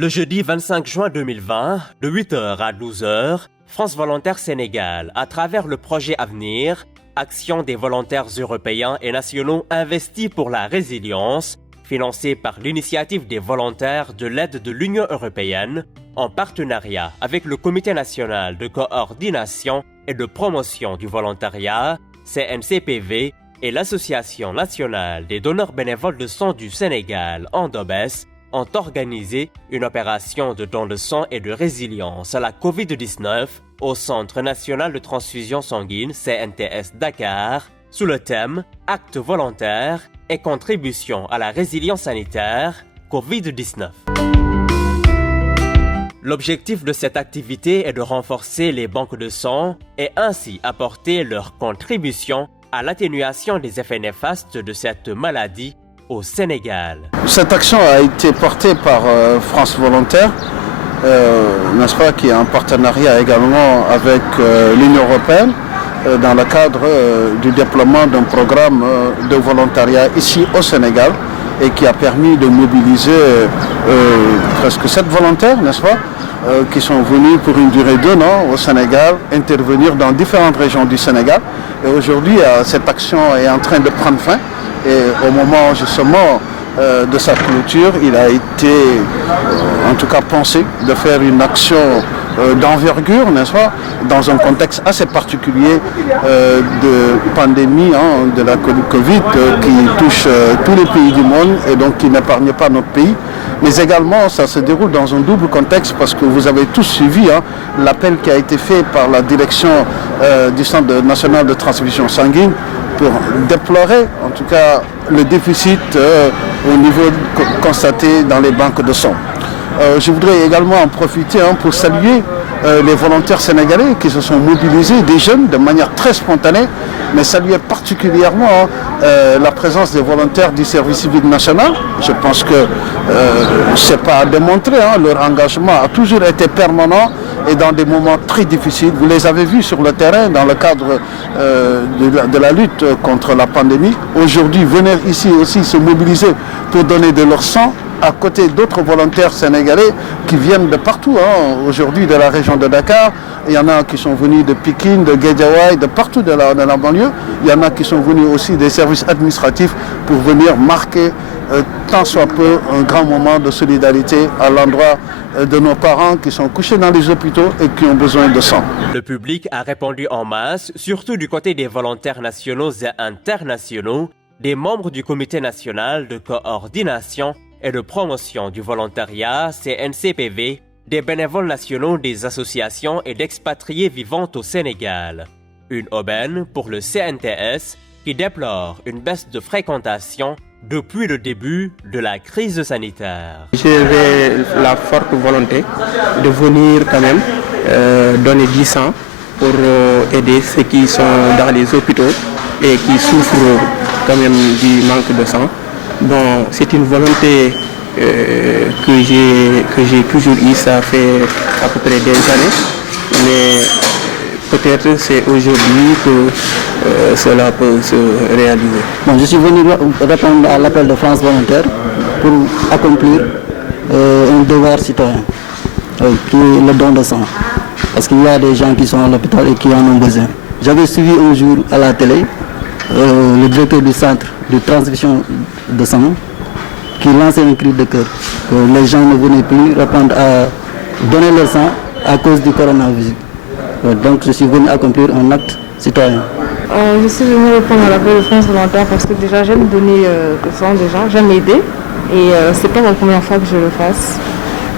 Le jeudi 25 juin 2020, de 8h à 12h, France Volontaire Sénégal, à travers le projet Avenir, Action des volontaires européens et nationaux investis pour la résilience, financé par l'initiative des volontaires de l'aide de l'Union européenne, en partenariat avec le Comité national de coordination et de promotion du volontariat, CNCPV, et l'Association nationale des donneurs bénévoles de sang du Sénégal, ANDOBES, ont organisé une opération de don de sang et de résilience à la COVID-19 au Centre national de transfusion sanguine CNTS Dakar sous le thème « Actes volontaires et contribution à la résilience sanitaire COVID-19 ». L'objectif de cette activité est de renforcer les banques de sang et ainsi apporter leur contribution à l'atténuation des effets néfastes de cette maladie au Sénégal. Cette action a été portée par France Volontaire, n'est-ce pas, qui est en partenariat également avec l'Union européenne dans le cadre du déploiement d'un programme de volontariat ici au Sénégal et qui a permis de mobiliser presque 7 volontaires, n'est-ce pas, qui sont venus pour une durée d'1 an au Sénégal, intervenir dans différentes régions du Sénégal. Et aujourd'hui, cette action est en train de prendre fin. Et au moment justement de sa clôture, il a été en tout cas pensé de faire une action d'envergure, n'est-ce pas, dans un contexte assez particulier de pandémie de la Covid qui touche tous les pays du monde et donc qui n'épargne pas notre pays. Mais également, ça se déroule dans un double contexte parce que vous avez tous suivi l'appel qui a été fait par la direction du Centre national de transfusion sanguine pour déplorer en tout cas le déficit au niveau constaté dans les banques de sang. Je voudrais également en profiter pour saluer les volontaires sénégalais qui se sont mobilisés, des jeunes de manière très spontanée, mais saluer particulièrement la présence des volontaires du service civique national. Je pense que ce n'est pas à démontrer, leur engagement a toujours été permanent et dans des moments très difficiles. Vous les avez vus sur le terrain dans le cadre de la lutte contre la pandémie. Aujourd'hui, venir ici aussi se mobiliser pour donner de leur sang à côté d'autres volontaires sénégalais qui viennent de partout, aujourd'hui de la région de Dakar. Il y en a qui sont venus de Pékin, de Guédiawaye, de partout de la banlieue. Il y en a qui sont venus aussi des services administratifs pour venir marquer tant soit peu un grand moment de solidarité à l'endroit de nos parents qui sont couchés dans les hôpitaux et qui ont besoin de sang. Le public a répondu en masse, surtout du côté des volontaires nationaux et internationaux, des membres du Comité national de coordination et de promotion du volontariat CNCPV, des bénévoles nationaux des associations et d'expatriés vivant au Sénégal. Une aubaine pour le CNTS qui déplore une baisse de fréquentation depuis le début de la crise sanitaire. J'avais la forte volonté de venir quand même donner du sang pour aider ceux qui sont dans les hôpitaux et qui souffrent quand même du manque de sang. Bon, c'est une volonté que j'ai toujours eue, ça fait à peu près des années, mais peut-être c'est aujourd'hui que cela peut se réaliser. Bon, je suis venu répondre à l'appel de France Volontaire pour accomplir un devoir citoyen, qui est le don de sang. Parce qu'il y a des gens qui sont à l'hôpital et qui en ont besoin. J'avais suivi un jour à la télé le directeur du centre de transfusion de sang qui lançait un cri de cœur que les gens ne venaient plus répondre à donner leur sang à cause du coronavirus. Donc je suis venu accomplir un acte citoyen. Je suis venu répondre à l'appel de France Volontaire parce que déjà j'aime donner le sang déjà, j'aime aider et c'est pas la première fois que je le fasse.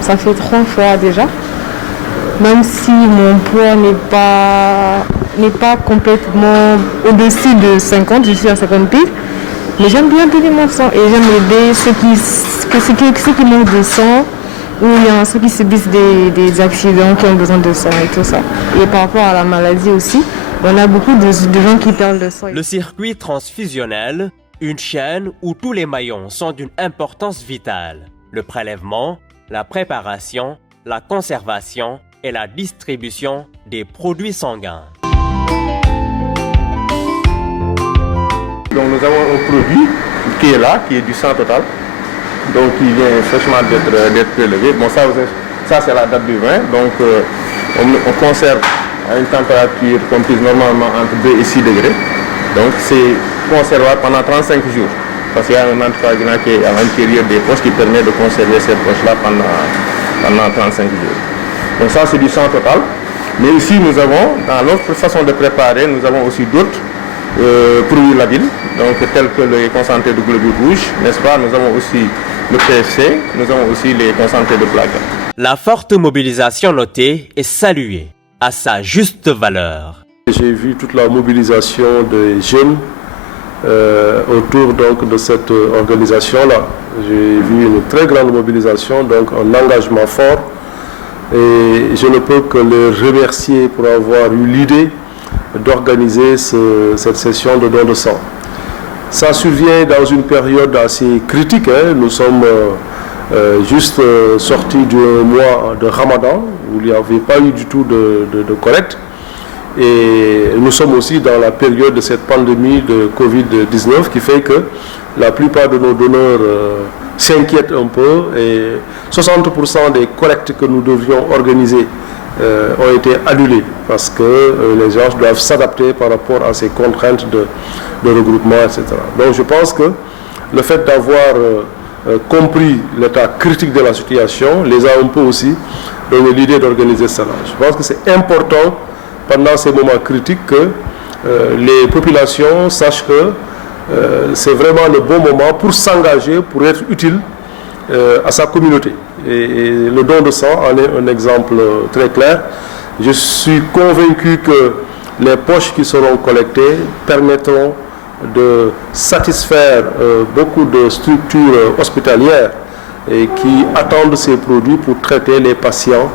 Ça fait 3 fois déjà. Même si mon poids n'est pas complètement au-dessus de 50, je suis à 50 piles. Mais j'aime bien donner mon sang et j'aime aider ceux qui manquent de sang ou il y a ceux qui subissent des accidents, qui ont besoin de sang et tout ça. Et par rapport à la maladie aussi, on a beaucoup de gens qui perdent le sang. Le circuit transfusionnel, une chaîne où tous les maillons sont d'une importance vitale. Le prélèvement, la préparation, la conservation et la distribution des produits sanguins. Donc nous avons un produit qui est là, qui est du sang total, donc qui vient fraîchement d'être prélevé. Bon, ça c'est la date du vin, donc on conserve à une température comprise normalement entre 2 et 6 degrés. Donc c'est conservable pendant 35 jours. Parce qu'il y a un anticoagulant qui est à l'intérieur des poches qui permet de conserver ces poches-là pendant 35 jours. Donc ça c'est du sang total. Mais ici nous avons, dans notre façon de préparer, nous avons aussi d'autres produits labiles, donc tels que les concentrés de globules rouges, n'est-ce pas? Nous avons aussi le PFC, nous avons aussi les concentrés de plaquettes. La forte mobilisation notée est saluée à sa juste valeur. J'ai vu toute la mobilisation des jeunes autour donc de cette organisation-là. J'ai vu une très grande mobilisation, donc un engagement fort. Et je ne peux que les remercier pour avoir eu l'idée d'organiser cette session de don de sang. Ça survient dans une période assez critique. Nous sommes juste sortis du mois de Ramadan, où il n'y avait pas eu du tout de collecte. Et nous sommes aussi dans la période de cette pandémie de Covid-19 qui fait que la plupart de nos donneurs s'inquiètent un peu et 60% des collectes que nous devions organiser ont été annulées parce que les gens doivent s'adapter par rapport à ces contraintes de regroupement, etc. Donc je pense que le fait d'avoir compris l'état critique de la situation les a un peu aussi donné l'idée d'organiser cela. Je pense que c'est important pendant ces moments critiques que les populations sachent que c'est vraiment le bon moment pour s'engager, pour être utile à sa communauté. Et le don de sang en est un exemple très clair. Je suis convaincu que les poches qui seront collectées permettront de satisfaire beaucoup de structures hospitalières et qui attendent ces produits pour traiter les patients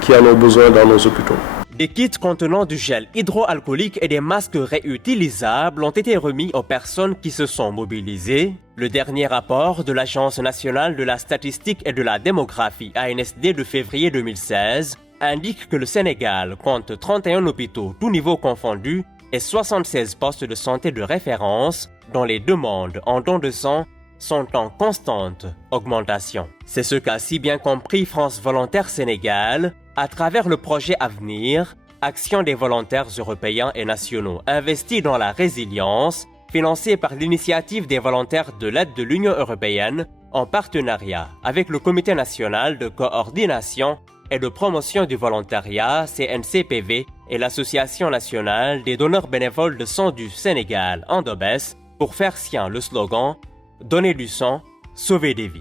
qui en ont besoin dans nos hôpitaux. Des kits contenant du gel hydroalcoolique et des masques réutilisables ont été remis aux personnes qui se sont mobilisées. Le dernier rapport de l'Agence nationale de la statistique et de la démographie ANSD de février 2016 indique que le Sénégal compte 31 hôpitaux tous niveaux confondus et 76 postes de santé de référence dont les demandes en don de sang sont en constante augmentation. C'est ce qu'a si bien compris France Volontaire Sénégal à travers le projet Avenir, Action des volontaires européens et nationaux investis dans la résilience, financé par l'initiative des volontaires de l'aide de l'Union européenne en partenariat avec le Comité national de coordination et de promotion du volontariat CNCPV et l'Association nationale des donneurs bénévoles de sang du Sénégal, ANDOBES, pour faire sien le slogan « Donner du sang, sauver des vies ».